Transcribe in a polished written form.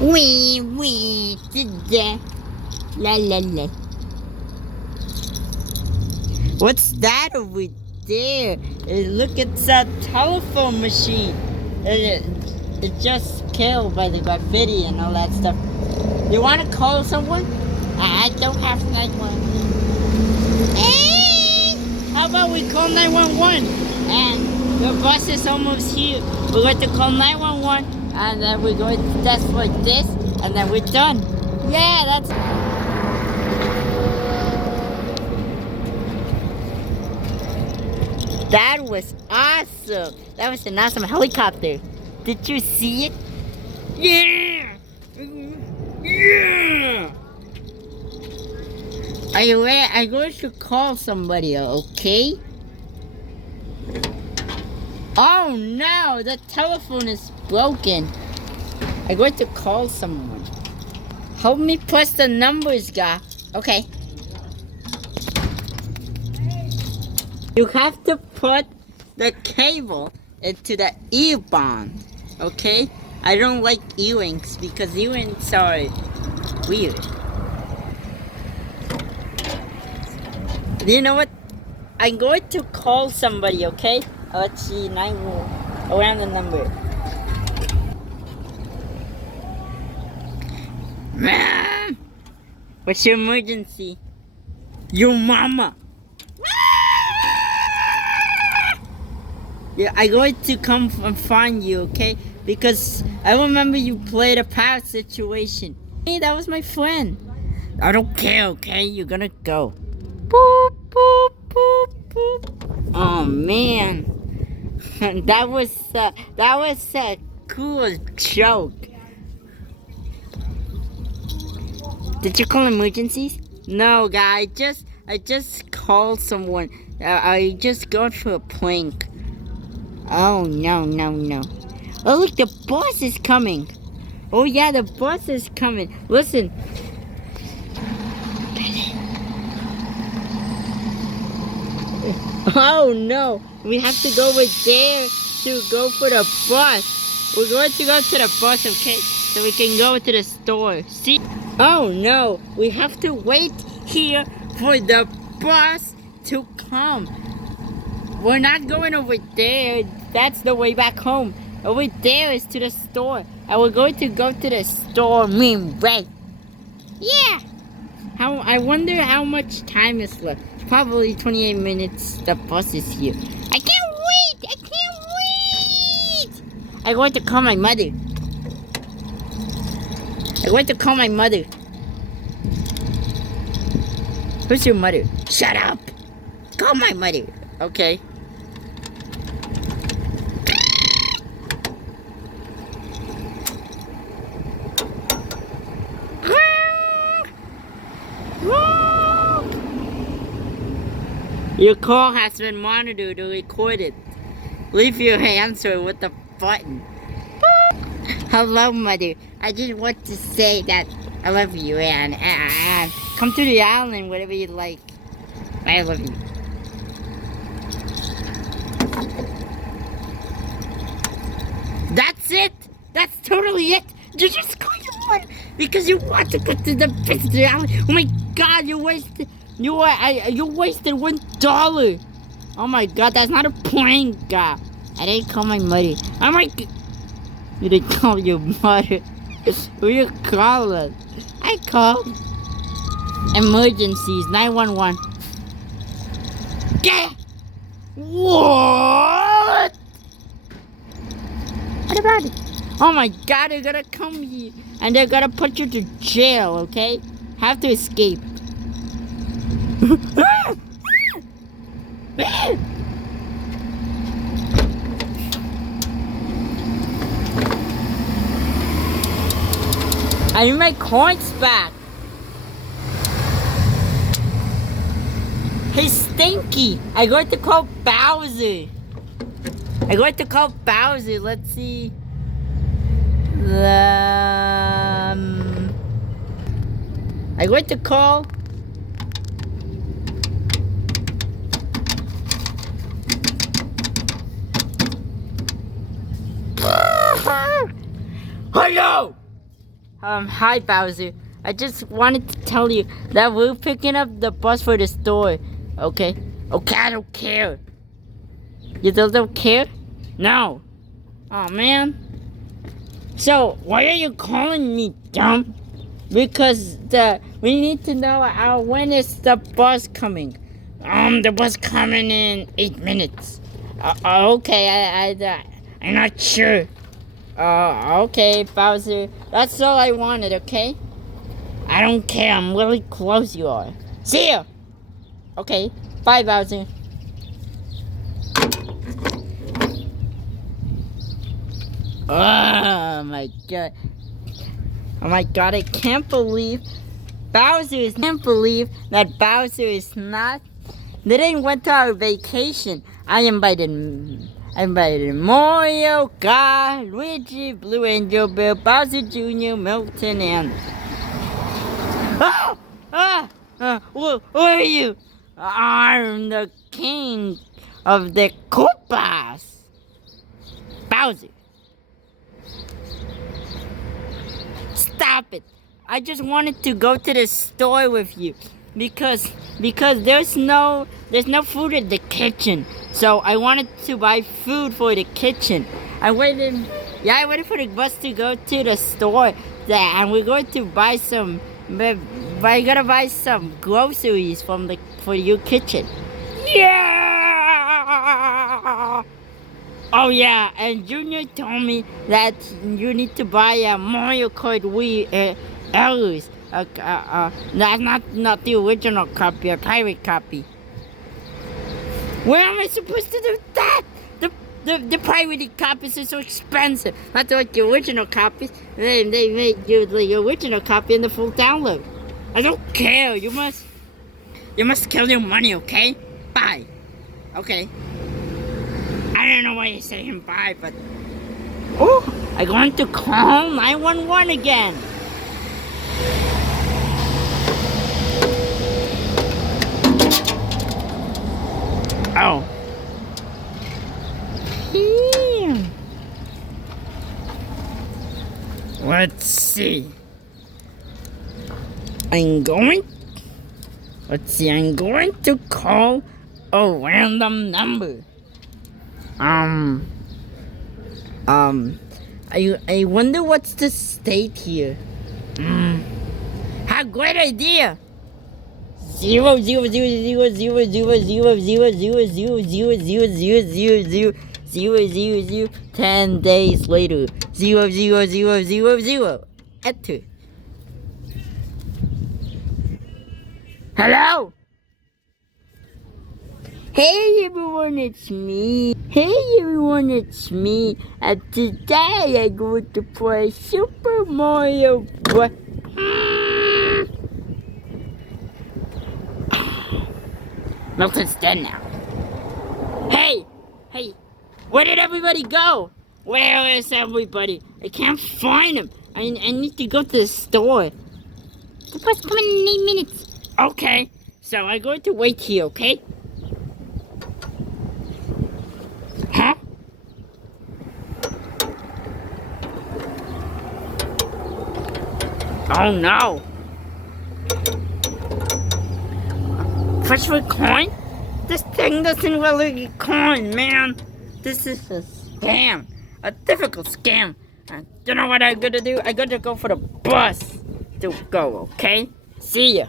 Wee, la la la. What's that over there? Look, it's a telephone machine. It just killed by the graffiti and all that stuff. You want to call someone? I don't have 911. Hey! How about we call 911? And the bus is almost here. We're going to call 911, and then we're going to test like this, and then we're done. Yeah, that's... That was awesome. That was an awesome helicopter. Did you see it? Yeah! Yeah! Are you ready? I'm going to call somebody, okay? Oh no, the telephone is broken. I'm going to call someone. Help me press the numbers, guy. Okay. You have to put the cable into the earbud, okay? I don't like earrings because earrings are weird. You know what? I'm going to call somebody, okay? Let's see, 911. Around the number. Mom! What's your emergency? Your mama. Yeah, I'm going to come and find you, okay? Because I remember you played a past situation. Hey, that was my friend. I don't care, okay? You're gonna go. Boop, boop, boop, boop. Oh, man. that was a cool joke. Did you call emergencies? No, guy. I just called someone. I just got for a prank. Oh, no. Oh, look, the bus is coming. Oh, yeah, the bus is coming. Listen. Oh, no. We have to go over there to go for the bus. We're going to go to the bus, okay? So we can go to the store. See? Oh, no. We have to wait here for the bus to come. We're not going over there. That's the way back home. Over there is to the store. And we're going to go to the store. Right? Yeah. I wonder how much time is left. Probably 28 minutes. The bus is here. I can't wait. I'm going to call my mother. Who's your mother? Shut up. Call my mother. Okay. Your call has been monitored or recorded. Leave your answer with the button. Hello, mother. I just want to say that I love you and come to the island, whatever you like. I love you. That's it. That's totally it. You just call your mother because you want to go to the island. Oh my God, you wasted $1. Oh my God, that's not a prank, guy. I didn't call my mother. Oh my God. You didn't call your mother. Who you calling? I called emergencies 911. Yeah. What? What about it? Oh my God, they're gonna come here and they're gonna put you to jail, okay? Have to escape. I need my coins back. Hey, Stinky, I'm going to call Bowser. Let's see. I'm going to call. Hello! Hi Bowser. I just wanted to tell you that we're picking up the bus for the store. Okay? Okay, I don't care. You still don't care? No. Oh man. So why are you calling me dumb? Because we need to know when is the bus coming. The bus coming in 8 minutes. Okay, I'm not sure. Okay, Bowser. That's all I wanted, okay? I don't care. I'm really close you are. See ya! Okay, bye, Bowser. Oh my god. Oh my god, I can't believe can't believe that Bowser is not. They didn't went to our vacation. I invited Mario, God, Luigi, Blue Angel, Bill, Bowser Jr., Milton, and who are you? I'm the king of the Koopas. Bowser. Stop it. I just wanted to go to the store with you because there's no food in the kitchen. So I wanted to buy food for the kitchen. I waited for the bus to go to the store there, and we're going to buy some I gotta buy some groceries for your kitchen. Yeah! Oh yeah, and Junior told me that you need to buy a Mario Kart Wii Errors. That's not the original copy, a pirate copy. Where am I supposed to do that? The pirated copies are so expensive. Not like the original copies. They made you the original copy in the full download. I don't care. You must kill your money, okay? Bye. Okay. I don't know why you're saying bye, but I'm going to call 911 again. Oh. Let's see. I'm going to call a random number. I wonder what's the state here. How great idea! 0 10 days later. 0 Enter. Hello? Hey everyone, it's me. And today I'm going to play Super Mario Bros. Milton's dead now. Hey, where did everybody go? Where is everybody? I can't find him. I need to go to the store. The bus coming in 8 minutes. Okay, so I'm going to wait here, okay? Huh? Oh no! Fish for coin? This thing doesn't really get coin, man. This is a scam. A difficult scam. You know what I'm gonna do? I'm gonna go for the bus to go, okay? See ya.